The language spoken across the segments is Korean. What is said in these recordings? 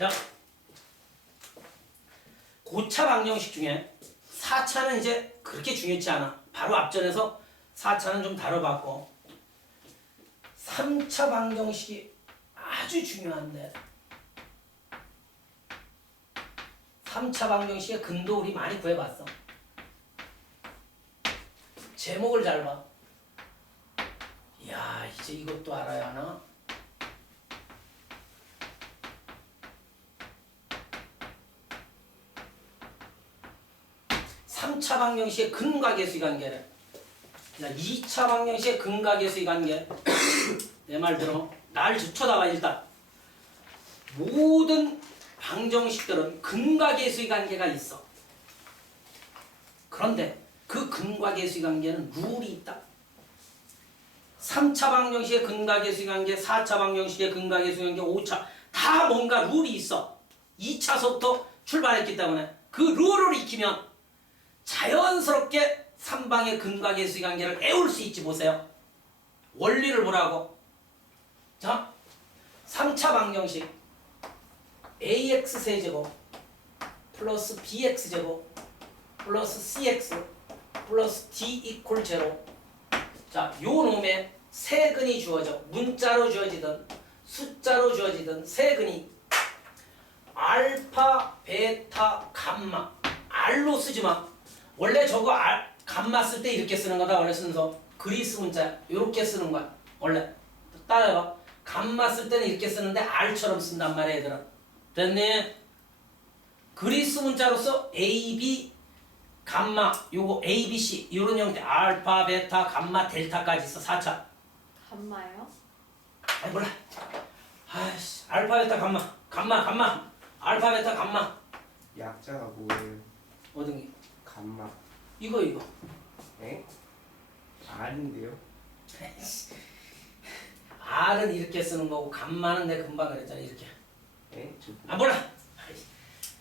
자, 고차 방정식 중에 4차는 이제 그렇게 중요치 않아. 바로 앞전에서 4차는 좀 다뤄봤고 3차 방정식이 아주 중요한데 3차 방정식의 근도 우리 많이 구해봤어. 제목을 잘 봐. 이야 이제 이것도 알아야 하나? 삼차 방정식의 근각계수의 관계래. 자, 2차 방정식의 근각계수의 관계. 내말 들어. 날 쳐다봐 일단. 모든 방정식들은 근각계수의 관계가 있어. 그런데 그 근각계수의 관계는 룰이 있다. 3차 방정식의 근각계수의 관계, 4차 방정식의 근각계수의 관계, 5차 다 뭔가 룰이 있어. 2차서부터 출발했기 때문에 그 룰을 익히면 자연스럽게 3방의 근각계수의 관계를 애울 수 있지 보세요. 원리를 보라고. 자, 3차 방정식 ax 세제곱 플러스 bx 제곱 플러스 cx 플러스 d 이퀄 제로 자, 요 놈에 세근이 주어져 문자로 주어지든 숫자로 주어지든 세근이 알파, 베타, 감마 알로 쓰지 마. 원래 저거 알, 감마 쓸때 이렇게 쓰는 거다 원래 순서. 그리스 문자 요렇게 쓰는 거야 원래. 따라해봐. 감마 쓸 때는 이렇게 쓰는데 알처럼 쓴단 말이야 얘들아. 됐니? 그리스 문자로서 A, B, 감마 요거 A, B, C 요런 형태. 알파, 베타, 감마, 델타까지 있어 4차. 감마요? 아이 몰라. 아이씨 알파, 베타, 감마. 감마, 감마. 알파, 베타, 감마. 약자가 뭐예요? 어떤 게 감마. 이거 이거. 에? 알인데요? R은 이렇게 쓰는 거고 감마는 내 금방 그랬잖아 이렇게. 에? 저 아 몰라. 아이,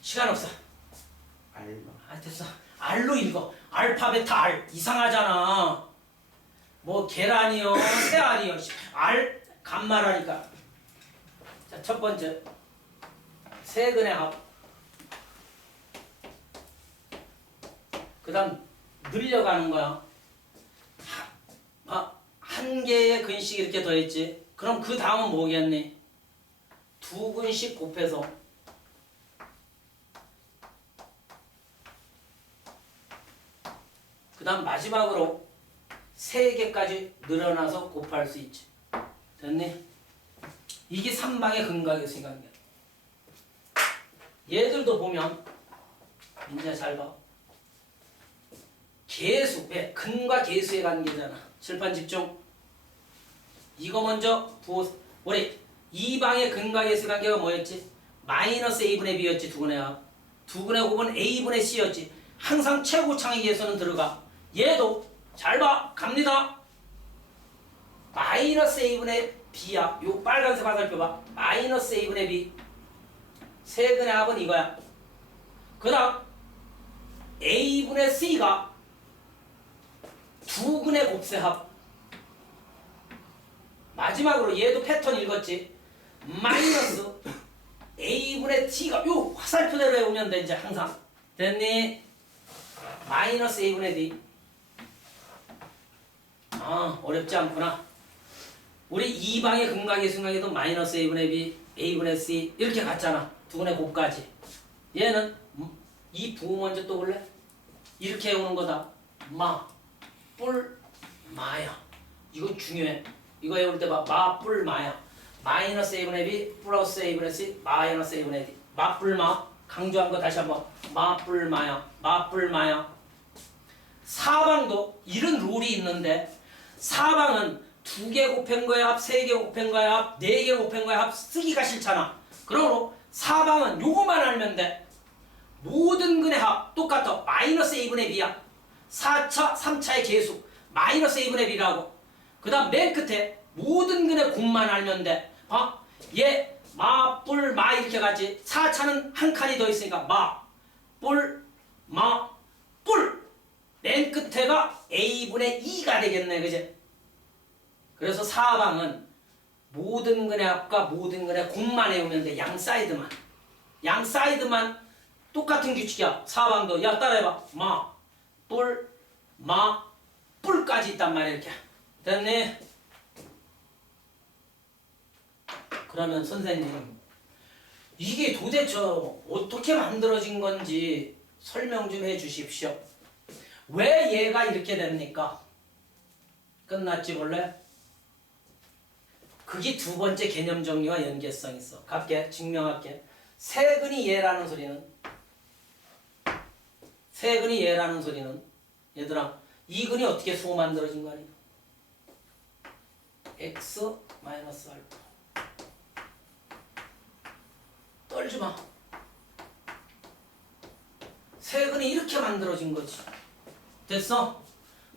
시간 없어. 알마. 아 됐어. R로 읽어. 알파 베타 R 이상하잖아. 뭐 계란이요 새알이요. 씨. R 감마라니까. 자 첫 번째. 세근의 합 그 다음 늘려가는 거야 한 개의 근씩 이렇게 더했지 그럼 그 다음은 뭐겠니 두 근씩 곱해서 그 다음 마지막으로 세 개까지 늘어나서 곱할 수 있지. 됐니? 이게 3방의 근각의 생각이야. 얘들도 보면 이제 잘 봐. 개수, 왜? 근과 개수의 관계잖아. 칠판 집중. 이거 먼저 부호, 우리 2방의 근과 개수 관계가 뭐였지? 마이너스 a분의 b였지, 두분의 합. 두분의 곱은 a분의 c였지. 항상 최고 창의 계수는 들어가. 얘도 잘 봐. 갑니다. 마이너스 a분의 b야. 요 빨간색 화살표 봐. 마이너스 a분의 b. 세근의 합은 이거야. 그 다음 a분의 c가 두 근의 곱셈합. 마지막으로 얘도 패턴 읽었지. 마이너스 a분의 t가 요 화살표대로 외우면 돼 이제 항상. 됐니? 마이너스 a분의 d. 아 어렵지 않구나. 우리 이방의 근각의 순간에도 마이너스 a분의 b, a분의 c 이렇게 갔잖아. 두분의 곱까지. 얘는 음, 이 부호 먼저 떠올래? 이렇게 오는 거다. 마, 뿔, 마야. 이거 중요해. 이거 외울 때 봐. 마, 뿔, 마야. 마이너스 a분의 b 플러스 a분의 c 마이너스 a분의 d. 마, 뿔, 마. 강조한 거 다시 한번. 마, 뿔, 마야. 마, 뿔, 마야. 사방도 이런 룰이 있는데 사방은 두 개 곱한 거야 합, 세 개 곱한 거야 합, 네 개 곱한 거야 합 쓰기가 싫잖아. 그러므로 사방은 요거만 알면 돼. 모든 근의 합 똑같아. 마이너스 a분의 b야. 4차, 3차의 계수 마이너스 a분의 b라고. 그 다음 맨 끝에 모든 근의 곱만 알면 돼. 봐. 얘 마, 뿔, 마 이렇게 가지. 4차는 한 칸이 더 있으니까 마, 뿔, 마, 뿔. 맨 끝에가 a분의 2가 되겠네. 그지? 그래서 사방은 모든 근의 합과 모든 근의 곱만 외우면 돼. 양 사이드만. 양 사이드만 똑같은 규칙이야. 사방도 야 따라해봐. 마, 뿔, 마, 뿔까지 있단 말이야 이렇게. 됐니? 그러면 선생님 이게 도대체 어떻게 만들어진 건지 설명 좀 해주십시오. 왜 얘가 이렇게 됩니까? 끝났지 원래? 그게 두 번째 개념 정리와 연계성 있어. 갈게 증명할게. 세근이 얘라는 소리는 세 근이 얘라는 소리는 얘들아 이 근이 어떻게 수호 만들어진 거 아니야? x 마이너스 알파 떨지 마. 세 근이 이렇게 만들어진 거지. 됐어?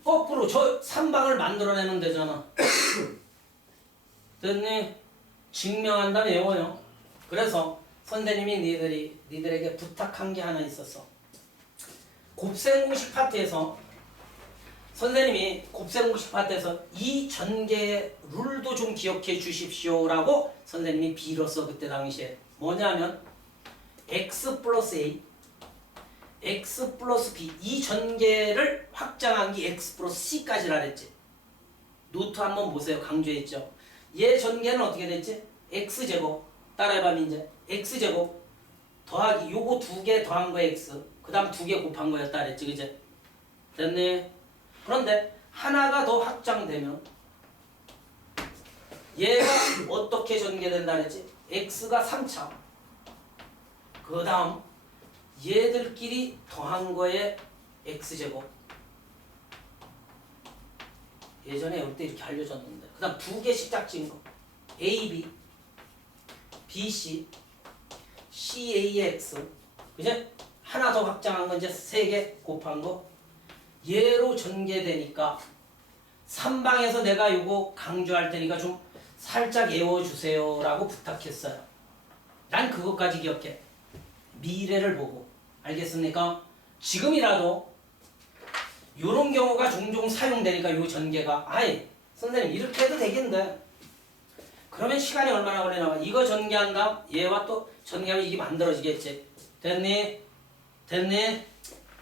거꾸로 저 3방을 만들어내면 되잖아. 됐니? 증명한다 외워요. 그래서 선생님이 니들이 니들에게 부탁한 게 하나 있었어. 곱셈 공식 파트에서 선생님이 곱셈 공식 파트에서 이 전개 룰도 좀 기억해 주십시오라고 선생님이 빌었어 그때 당시에. 뭐냐면 x 플러스 a x 플러스 b 이 전개를 확장한 게 x 플러스 c까지라 그랬지. 노트 한번 보세요. 강조했죠. 얘 전개는 어떻게 됐지? X제곱. 따라해봐 민재. X제곱 더하기 요거 두 개 더한 거 x 그 다음 두 개 곱한 거였다 그랬지 그제 됐네. 그런데 하나가 더 확장되면 얘가 어떻게 전개된다 그랬지? X가 3차. 그 다음 얘들끼리 더한 거에 x제곱. 예전에 올 때 이렇게 알려줬는데. 그 다음 두 개씩 짝진 거. AB BC CAX 그제 하나 더 확장한 건 이제 세 개 곱한 거. 얘로 전개되니까 3방에서 내가 요거 강조할 테니까 좀 살짝 외워주세요 라고 부탁했어요. 난 그것까지 기억해. 미래를 보고. 알겠습니까? 지금이라도 이런 경우가 종종 사용되니까 요 전개가. 아예 선생님 이렇게 해도 되겠는데? 그러면 시간이 얼마나 걸리나 이거 전개한 다음 얘와 또 전개하면 이게 만들어지겠지. 됐니? 됐니?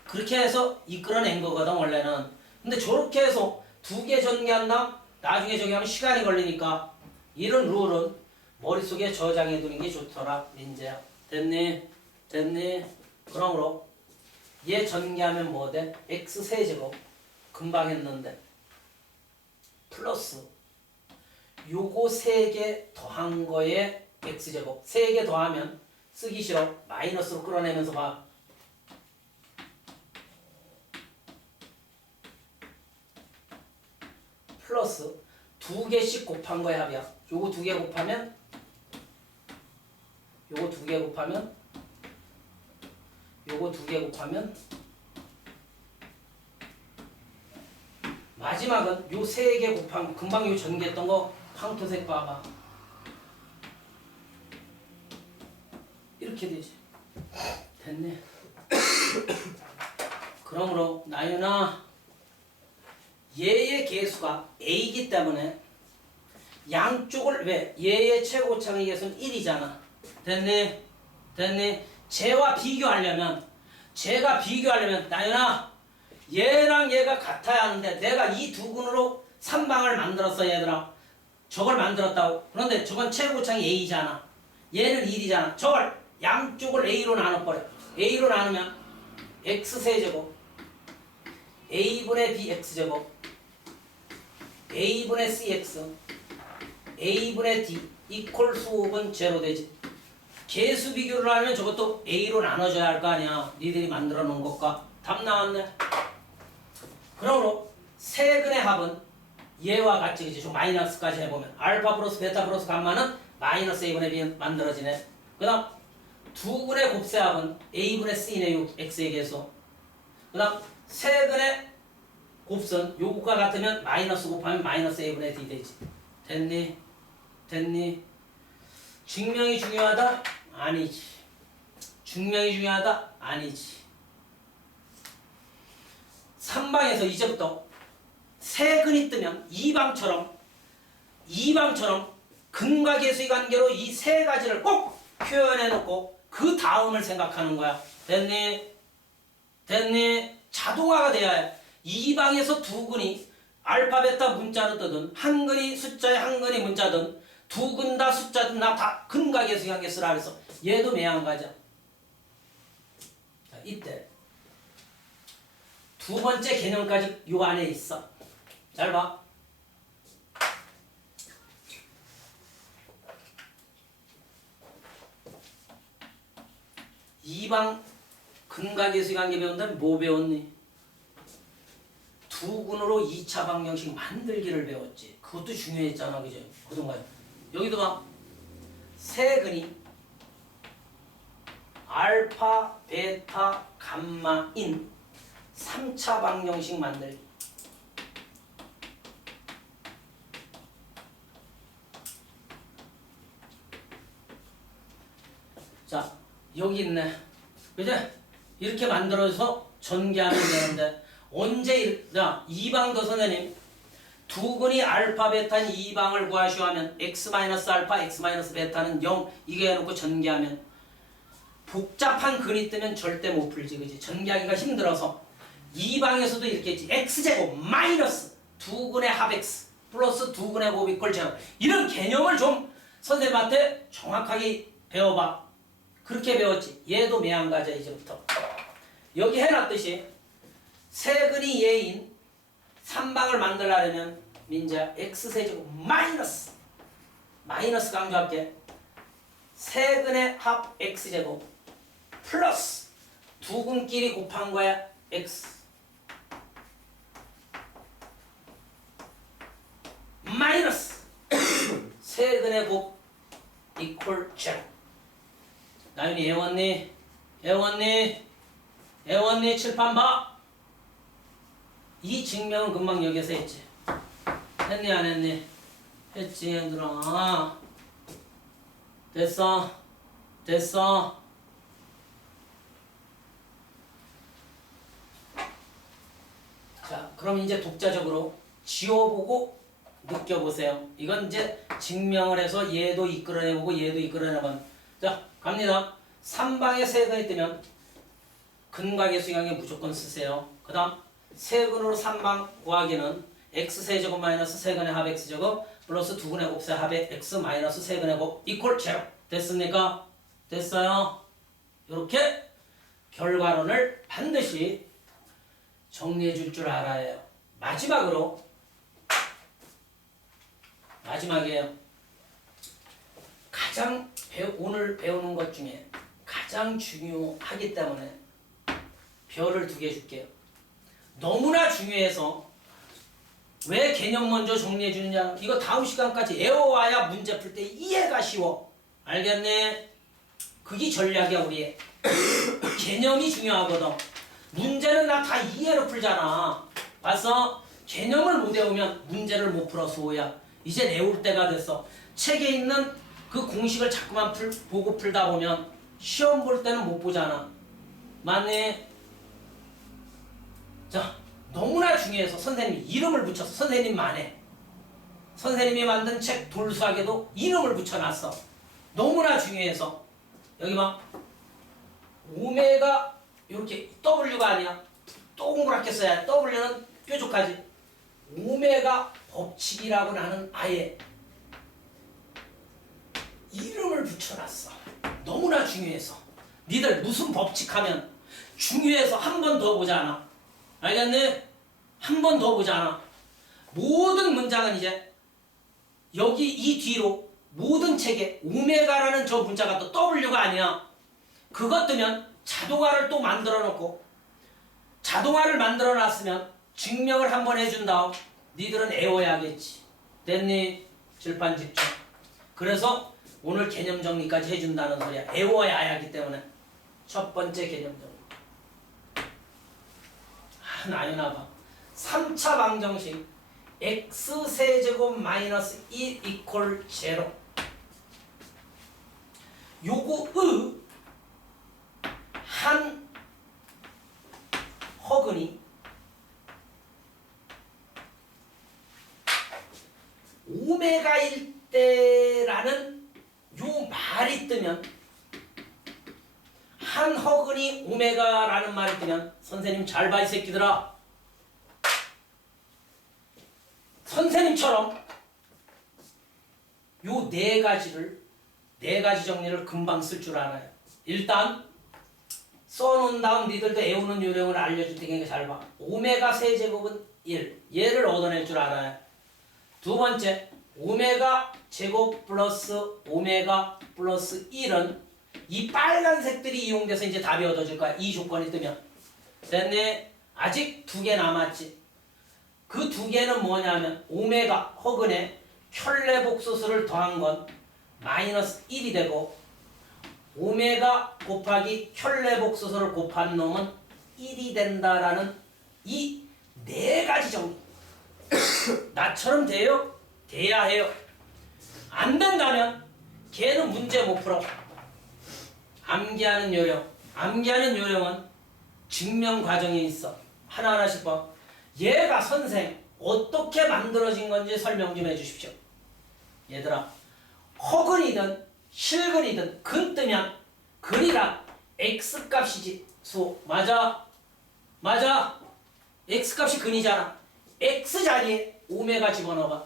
그렇게 해서 이끌어낸 거거든 원래는. 근데 저렇게 해서 두 개 전개한 다음 나중에 저기 하면 시간이 걸리니까. 이런 룰은 머릿속에 저장해 두는 게 좋더라 민재야. 됐니? 됐니? 그러므로 얘 전개하면 뭐 돼? x 세제곱. 금방 했는데. 플러스. 요거 세 개 더한 거에 x제곱. 세 개 더하면 쓰기 싫어. 마이너스로 끌어내면서 봐 플러스 두 개씩 곱한 거야 합이야. 요거 두 개 곱하면 요거 두 개 곱하면 요거 두 개 곱하면 마지막은 요 세 개 곱한 거 금방 요 전개했던 거 황토색 봐봐. 이렇게 되지. 됐네. 그러므로 나윤아 얘의 개수가 a이기 때문에 양쪽을 왜? 얘의 최고창의 개수는 1이잖아. 됐니? 됐니? 쟤와 비교하려면 쟤가 비교하려면 나연아 얘랑 얘가 같아야 하는데 내가 이두 근으로 3방을 만들었어 얘들아. 저걸 만들었다고. 그런데 저건 최고창이 a잖아. 얘는 1이잖아. 저걸 양쪽을 a로 나눠버려. A로 나누면 x세제곱 a분의 bx제곱 a분의 cx a분의 d 이퀄 수업은 제로 되지. 개수 비교를 하면 저것도 a로 나눠줘야 할 거 아니야. 니들이 만들어 놓은 것과. 답 나왔네. 그러므로 세근의 합은 얘와 같이 그지 좀 마이너스까지 해보면 알파 플러스 베타 플러스 감마는 마이너스 a분의 b 만들어지네. 그 다음 두 근의 곱셈합은 a분의 c네 요 x의 개수 그 다음 세근의 곱선 요거가 같으면 마이너스 곱하면 마이너스 a분의 d 되지 됐니? 됐니? 증명이 중요하다? 아니지 증명이 중요하다? 아니지 3방에서 이제부터 세근이 뜨면 2방처럼 2방처럼 근과 계수의 관계로 이 세 가지를 꼭 표현해 놓고 그그 다음을 생각하는 거야. 됐니? 됐니? 자동화가 돼야 해. 이 방에서 두 근이 알파, 베타 문자로 뜨든 한 근이 숫자에 한 근이 문자든 두 근 다 숫자든 나다 근각에서 향해 쓰라 그래서 얘도 매한가자. 자, 이때 두 번째 개념까지 요 안에 있어. 잘 봐. 이방 근각에서 관계 배운다면 뭐 배웠니? 두 근으로 2차 방정식 만들기를 배웠지. 그것도 중요했잖아, 그죠? 그동안. 여기도 봐. 세 근이 알파, 베타, 감마인 3차 방정식 만들기. 자, 여기 있네. 그죠? 이렇게 만들어서 전개하면 되는데 언제 일- 자, 이방도 선생님 두 근이 알파 베타인 이방을 구하시오 하면 x 마이너스 알파 x 마이너스 베타는 0 이게 해놓고 전개하면 복잡한 근이 뜨면 절대 못 풀지 그지? 전개하기가 힘들어서 이방에서도 이렇게 했지. x제곱 마이너스 두 근의 합 x 플러스 두 근의 곱 이 꼴 제로 이런 개념을 좀 선생님한테 정확하게 배워봐. 그렇게 배웠지. 얘도 매한가자 이제부터 여기 해놨듯이 세근이 예인 3방을 만들려면 민자 x세제곱 마이너스 마이너스 강조할게 세근의 합 x제곱 플러스 두 근끼리 곱한 거야 x 마이너스 세근의 곱 이퀄 제로 나윤이 애웠니? 애웠니? 애웠니? 칠판 봐. 이 증명은 금방 여기서 했지. 했니 안 했니? 했지 얘들아. 됐어. 됐어. 자, 그럼 이제 독자적으로 지워보고 느껴보세요. 이건 이제 증명을 해서 얘도 이끌어내보고 얘도 이끌어내본. 자, 갑니다. 3방에 세근이 뜨면 근각의 수량에 무조건 쓰세요. 그 다음 세근으로 3방 구하기는 x세제곱 마이너스 세근의 합 x제곱 플러스 두근의 곱세 합의 x 마이너스 세근의 곱 이퀄 제로 됐습니까? 됐어요? 이렇게 결과론을 반드시 정리해 줄 줄 알아야 해요. 마지막으로 마지막이에요. 가장 배우, 오늘 배우는 것 중에 가장 중요하기 때문에 별을 두 개 줄게요. 너무나 중요해서 왜 개념 먼저 정리해 주느냐? 이거 다음 시간까지 외워와야 문제 풀 때 이해가 쉬워. 알겠네? 그게 전략이야 우리. 개념이 중요하거든. 문제는 나 다 이해로 풀잖아. 봤어? 개념을 못 외우면 문제를 못 풀어 수호야. 이제 외울 때가 됐어. 책에 있는 그 공식을 자꾸만 풀, 보고 풀다 보면 시험 볼 때는 못 보잖아. 맞네? 자, 너무나 중요해서 선생님이 이름을 붙여서 선생님만 해. 선생님이 만든 책 돌수학에도 이름을 붙여놨어. 너무나 중요해서 여기 봐. 오메가 이렇게 W가 아니야. 동그랗게 써야 해. W는 뾰족하지. 오메가 법칙이라고 나는 아예 이름을 붙여놨어. 너무나 중요해서. 니들 무슨 법칙 하면 중요해서 한 번 더 보잖아. 알겠니? 한 번 더 보잖아. 모든 문장은 이제 여기 이 뒤로 모든 책에 오메가라는 저 문자가 또 W가 아니야. 그것 뜨면 자동화를 또 만들어 놓고 자동화를 만들어 놨으면 증명을 한 번 해준 다음 니들은 외워야겠지. 됐니? 질판 집중. 그래서 오늘 개념 정리까지 해준다는 소리야. 외워야 하기 때문에 첫 번째 개념 정리. 아, 나연아 봐. 3차 방정식 x세제곱 마이너스 1 이퀄 제로 요거 의 한 허근이 오메가일 때라는 요 말이 뜨면 한 허근이 오메가라는 말이 뜨면 선생님 잘 봐 이 새끼들아. 선생님처럼 요 네 가지를 네 가지 정리를 금방 쓸 줄 알아요. 일단 써놓은 다음 니들도 애우는 요령을 알려줄 테니까 잘 봐. 오메가 세제곱은 1. 얘를 얻어낼 줄 알아요. 두 번째, 오메가 제곱 플러스 오메가 플러스 1은 이 빨간색들이 이용돼서 이제 답이 얻어질 거야. 이 조건이 뜨면. 됐네. 아직 두 개 남았지. 그 두 개는 뭐냐면 오메가 허근에 켤레 복소수를 더한 건 마이너스 1이 되고 오메가 곱하기 켤레 복소수를 곱한 놈은 1이 된다라는 이 네 가지 정리. 나처럼 돼요? 돼야 해요. 안 된다면 걔는 문제 못 풀어. 암기하는 요령. 암기하는 요령은 증명 과정에 있어. 하나하나씩 봐. 얘가 선생 어떻게 만들어진 건지 설명 좀 해주십시오. 얘들아, 허근이든 실근이든 근 뜨면 근이라 x 값이지 수 맞아 맞아 x 값이 근이잖아 x 자리에 오메가 집어넣어봐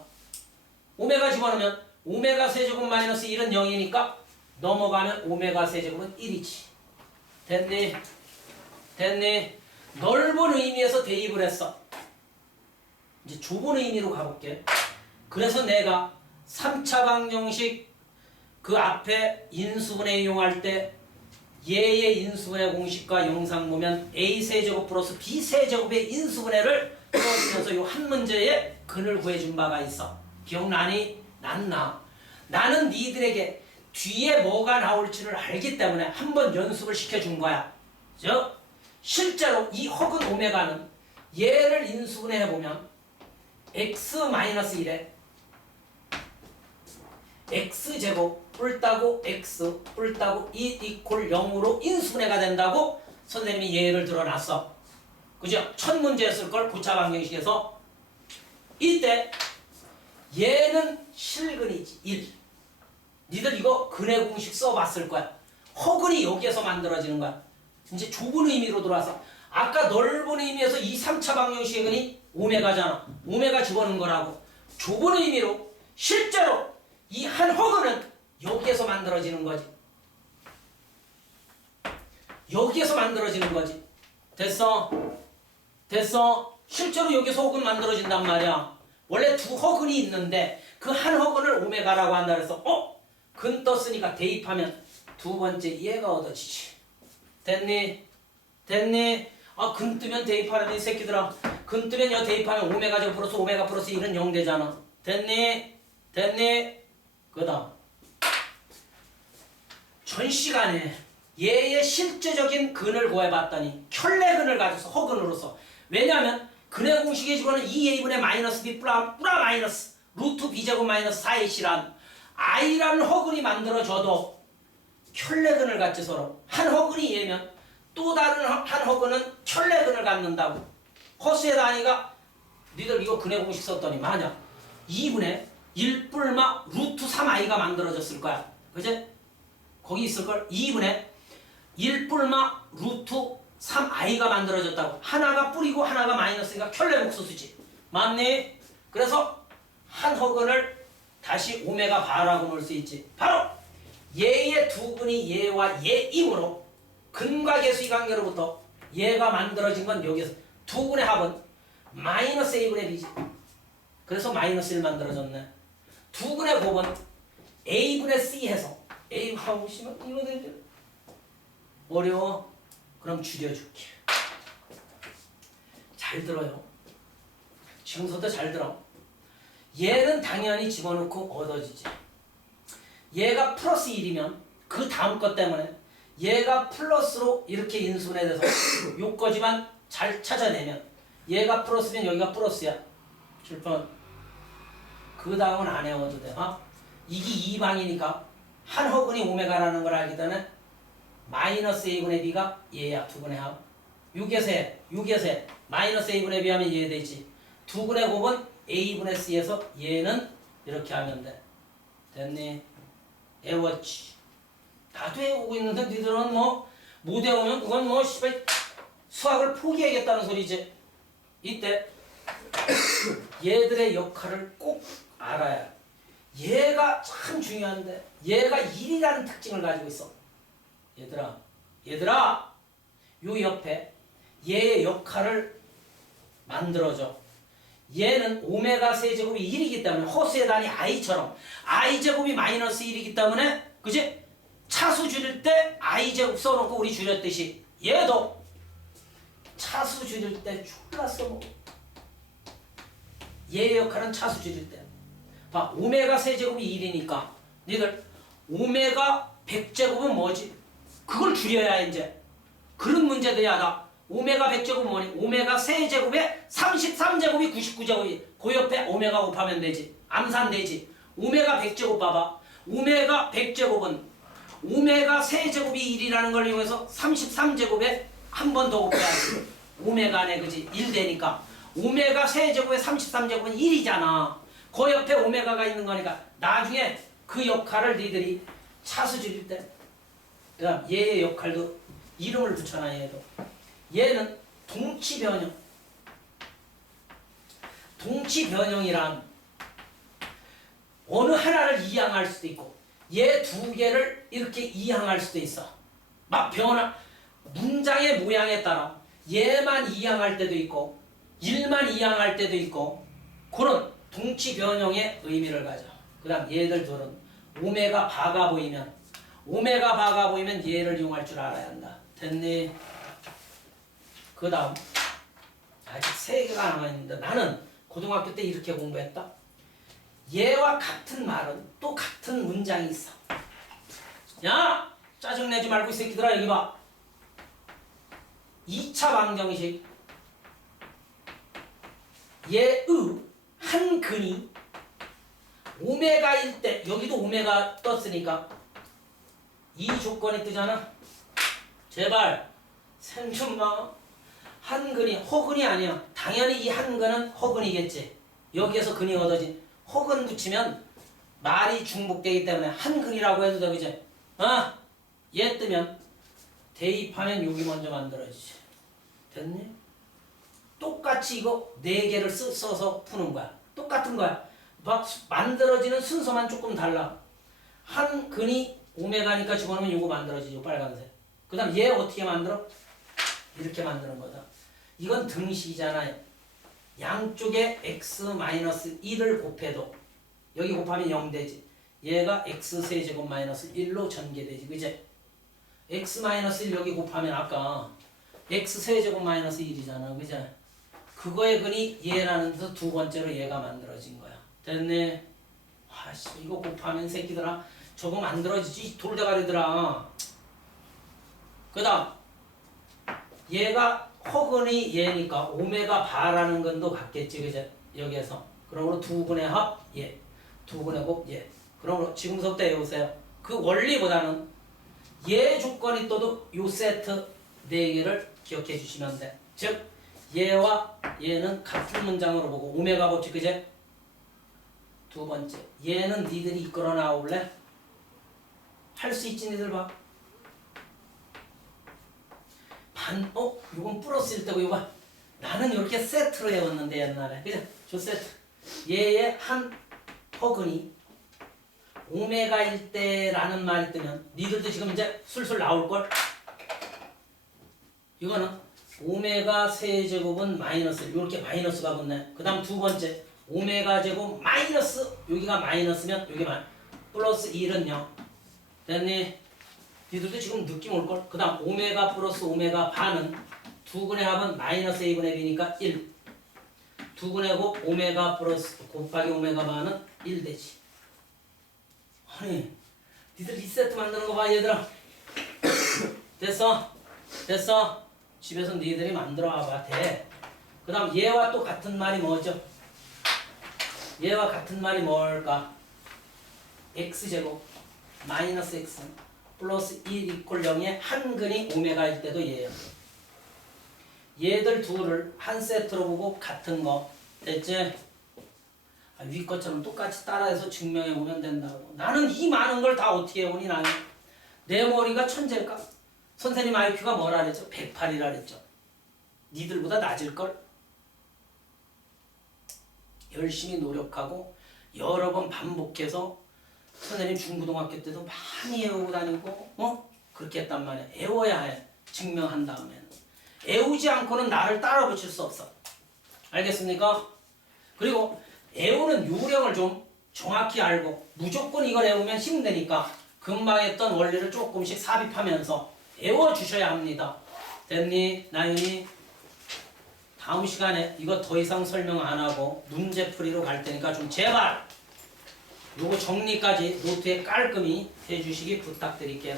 오메가 집어넣으면 오메가 세제곱 마이너스 1은 0이니까 넘어가면 오메가 세제곱은 1이지 됐니 됐니 넓은 의미에서 대입을 했어 이제 좁은 의미로 가볼게 그래서 내가 3차 방정식 그 앞에 인수분해 이용할 때 얘의 인수분해 공식과 영상 보면 a 세제곱 플러스 b 세제곱의 인수분해를 써주면서 이 한 문제에 근을 구해준 바가 있어. 기억나니? 난 나. 나는 니들에게 뒤에 뭐가 나올지를 알기 때문에 한 번 연습을 시켜준 거야. 저 실제로 이 허근 오메가는 얘를 인수분해 해보면 x-1에 x제곱 뿔따고 x 뿔따고 2 이퀄 0으로 인수분해가 된다고 선생님이 예를 들어놨어. 그죠? 첫 문제였을 걸 고차 방정식에서 이때 얘는 실근이지 1. 니들 이거 근해 공식 써봤을 거야. 허근이 여기에서 만들어지는 거야. 이제 좁은 의미로 들어와서 아까 넓은 의미에서 이 3차 방정식의 근이 오메가잖아. 오메가 집어넣은 거라고. 좁은 의미로 실제로 이 한 허근은 여기에서 만들어지는 거지. 여기에서 만들어지는 거지. 됐어? 됐어? 실제로 여기서 허근 만들어진단 말이야. 원래 두 허근이 있는데 그 한 허근을 오메가라고 한다 그래서 어? 근 떴으니까 대입하면 두 번째 얘가 얻어지지. 됐니? 됐니? 아, 근 뜨면 대입하는 이 새끼들아. 근 뜨면 여 대입하면 오메가 제곱 플러스 오메가 플러스 1은 0 되잖아. 됐니? 됐니? 그 다음. 전 시간에 얘의 실제적인 근을 구해봤더니 켤레근을 가져서 허근으로서 왜냐하면 근의 공식에 집어넣은 2a분의 마이너스 b 플라, 플라 마이너스 루트 b제곱 마이너스 4h란 i라는 허근이 만들어져도 켤레근을 갖지 서로. 한 허근이 얘면 또 다른 허- 한 허근은 켤레근을 갖는다고. 허수의 단위가 니들 이거 근의 공식 썼더니 만약 2분의 1뿔마 루트 3i가 만들어졌을 거야. 그제? 거기 있을걸 2분의 1뿔마 루트 3i가 만들어졌다고. 하나가 뿌리고 하나가 마이너스니까 켤레 복소수지. 맞니? 그래서 한 허근을 다시 오메가 바라고 놓을 수 있지. 바로 얘의 두 근이 얘와 얘이므로 근과 계수의 관계로부터 얘가 만들어진 건 여기서 두 근의 합은 마이너스 a분의 b지. 그래서 마이너스 1 만들어졌네. 두 근의 곱은 a분의 c 해서 a 하고 씨면 이거 되지 어려워. 그럼 줄여줄게. 잘 들어요. 지금부터 잘 들어 얘는 당연히 집어넣고 얻어지지. 얘가 플러스 1이면 그 다음 것 때문에 얘가 플러스로 이렇게 인수분해 돼서 요 거지만 잘 찾아내면 얘가 플러스면 여기가 플러스야. 7번 그 다음은 안 외워도 돼. 어? 이게 2방이니까 한 허근이 오메가라는 걸 알기 때문에 마이너스 a분의 b가 얘야 두 분의 합. 6에서 해 6에서 해. 마이너스 a분의 b 하면 얘 되지. 두 분의 곱은 a분의 c에서 얘는 이렇게 하면 돼 됐니? 애웠지 나도 애우고 있는데 니들은 뭐못 외우면 그건 뭐 씨발 수학을 포기하겠다는 소리지. 이때 얘들의 역할을 꼭 알아야 해. 얘가 참 중요한데 얘가 1이라는 특징을 가지고 있어. 얘들아, 얘들아, 요 옆에 얘의 역할을 만들어줘. 얘는 오메가 세제곱이 1이기 때문에 허수의 단위 i처럼 i제곱이 마이너스 1이기 때문에 그지? 차수 줄일 때 i제곱 써놓고 우리 줄였듯이 얘도 차수 줄일 때 졸라 써먹어 얘의 역할은 차수 줄일 때 봐, 오메가 세제곱이 1이니까 니들 오메가 100제곱은 뭐지? 그걸 줄여야 이제 그런 문제들이 하다 오메가 100제곱은 뭐니? 오메가 세제곱에 33제곱이 99제곱이 그 옆에 오메가 곱하면 되지. 암산 되지. 오메가 100제곱 봐봐. 오메가 100제곱은 오메가 세제곱이 1이라는 걸 이용해서 33제곱에 한 번 더 곱해야지. 오메가네 그지? 1 되니까. 오메가 세제곱에 33제곱은 1이잖아. 그 옆에 오메가가 있는 거니까 나중에 그 역할을 니들이 차수 줄일 때 얘의 역할도 이름을 붙여놔 얘도 얘는 동치 변형. 동치 변형이란 어느 하나를 이항할 수도 있고 얘 두 개를 이렇게 이항할 수도 있어. 막 변화 문장의 모양에 따라 얘만 이항할 때도 있고 일만 이항할 때도 있고 그런 동치 변형의 의미를 가져. 그 다음 얘들 둘은 오메가 바가 보이면 오메가 바가 보이면 얘를 이용할 줄 알아야 한다. 됐니? 그 다음 아직 세 개가 남아있는데 나는 고등학교 때 이렇게 공부했다. 얘와 같은 말은 또 같은 문장이 있어. 야 짜증내지 말고 이 새끼들아 여기 봐. 2차 방정식. 얘의 한 근이 오메가일 때 여기도 오메가 떴으니까 이 조건이 뜨잖아. 제발 생좀마 한근이 허근이 아니야 당연히 이 한근은 허근이겠지. 여기에서 근이 얻어진 허근 붙이면 말이 중복되기 때문에 한근이라고 해도 돼 그지 아, 얘 뜨면 대입하면 여기 먼저 만들어지지. 됐니? 똑같이 이거 네 개를 쓰, 써서 푸는 거야. 똑같은 거야. 막 수- 만들어지는 순서만 조금 달라. 한 근이 오메가니까 집어넣으면 이거 만들어지죠 빨간색. 그 다음 얘 어떻게 만들어? 이렇게 만드는 거다 이건 등식이잖아요 양쪽에 x-1을 곱해도 여기 곱하면 0 되지. 얘가 x 세제곱 마이너스 1로 전개되지. 그제 x-1 여기 곱하면 아까 x 세제곱 마이너스 1이잖아. 그제 그거의 근이 얘라는 데서 두 번째로 얘가 만들어진 거야. 됐네? 아씨 이거 곱하면 새끼들아. 저거 만들어지지? 돌대가리들아. 그 다음 얘가 허근이 얘니까 오메가 바라는 건도 같겠지 그제 여기에서. 그러므로 두 분의 합 예. 두 분의 곱 예. 그러므로 지금부터 외우세요. 그 원리보다는 얘 조건이 떠도 요 세트 네 개를 기억해 주시면 돼즉 얘와 얘는 같은 문장으로 보고 오메가 법칙 그제? 두 번째. 얘는 니들이 이끌어 나올래? 할 수 있지 니들 봐 반, 어? 이건 플러스일 때고 이거 나는 이렇게 세트로 외웠는데 옛날에 그죠? 저 세트 얘의 한 허근이 오메가일 때라는 말이 뜨면 니들도 지금 이제 술술 나올걸? 이거는 오메가 세제곱은 마이너스 이렇게 마이너스가 붙네 그 다음 두 번째 오메가 제곱 마이너스 여기가 마이너스면 여기 만 플러스 1은 0 됐니? 니들도 지금 느낌 올걸? 그 다음 오메가 플러스 오메가 반은 두 근의 합은 마이너스 A분의 B니까 1. 두 근의 곱 오메가 플러스 곱하기 오메가 반은 1 되지. 아니, 니들 리세트 만드는 거 봐, 얘들아. 됐어? 됐어? 집에서 니들이 만들어 와봐, 돼. 그 다음 얘와 또 같은 말이 뭐죠? 얘와 같은 말이 뭘까? x제곱 마이너스 x 플러스 1 이퀄 0의 한 근이 오메가일 때도 얘예요. 얘들 둘을 한 세트로 보고 같은 거 됐지? 아, 위 것처럼 똑같이 따라해서 증명해 보면 된다고. 나는 이 많은 걸 다 어떻게 해보니 나는 내 머리가 천재일까? 선생님 IQ가 뭐라 그랬죠? 108이라 그랬죠. 니들보다 낮을걸? 열심히 노력하고 여러 번 반복해서 선생님 중고등학교 때도 많이 애우고 다니고 어? 그렇게 했단 말이야. 애워야 해. 증명한 다음에는. 애우지 않고는 나를 따라 붙일 수 없어. 알겠습니까? 그리고 애우는 요령을 좀 정확히 알고 무조건 이걸 애우면 힘드니까 금방 했던 원리를 조금씩 삽입하면서 애워 주셔야 합니다. 됐니? 나윤이? 다음 시간에 이거 더 이상 설명 안 하고 문제풀이로 갈 테니까 좀 제발 요거 정리까지 노트에 깔끔히 해주시기 부탁드릴게요.